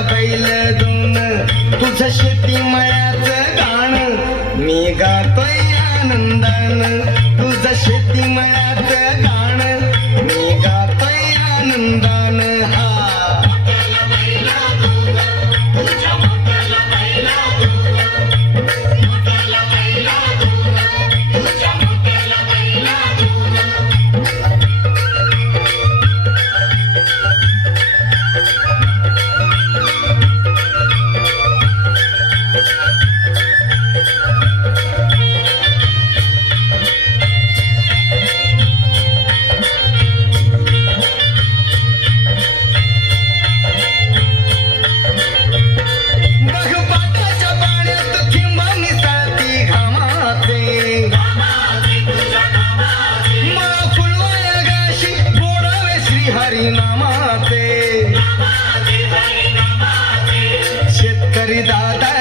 बैल दोन तुझं शेती मयाच गाण. मी गातोय आनंदान.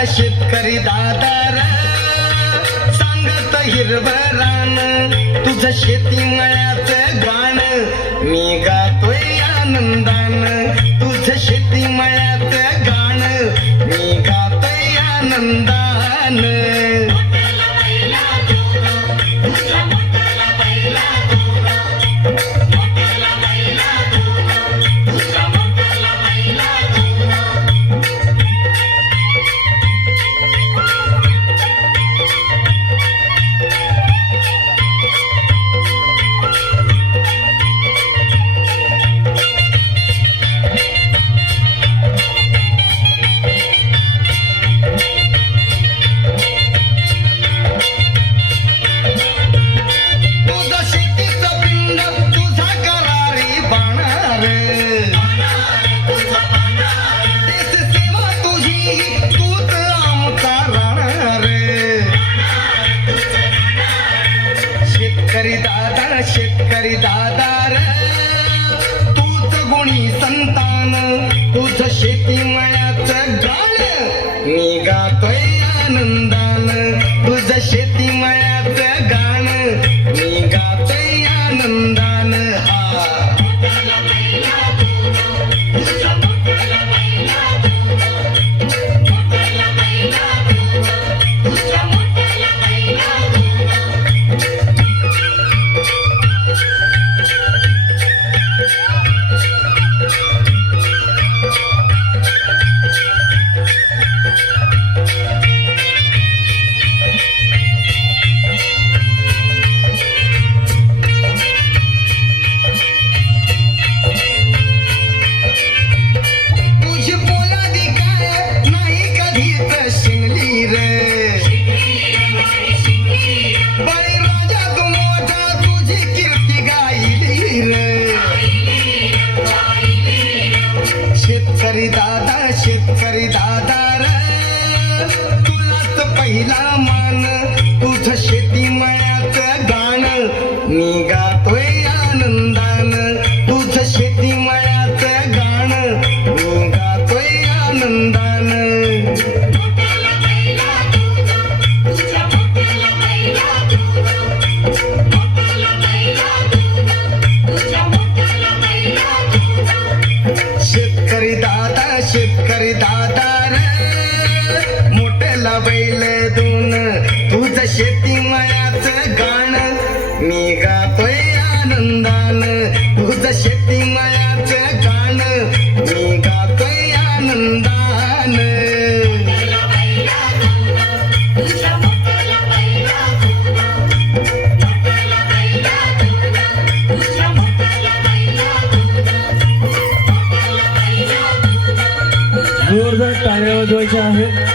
शेतकरी दादा र सांगत हिरवरान तुझं शेती मळ्याच गाण मी गातोय आनंदान. तुझं शेती मळ्याच गाण मी गातोय आनंदान. दादा शेतकरी दादा र तूच गुणी संतान तुझ शेती मयाच गाण. मी गातोय आनंदा तुलाच शेती मळ्याच गाण मी गातोय आनंदान. तुझं शेती मळ्याच गाण मी गातोय आनंदान. जोरदार टाळ्या वाजवायच्या आहेत.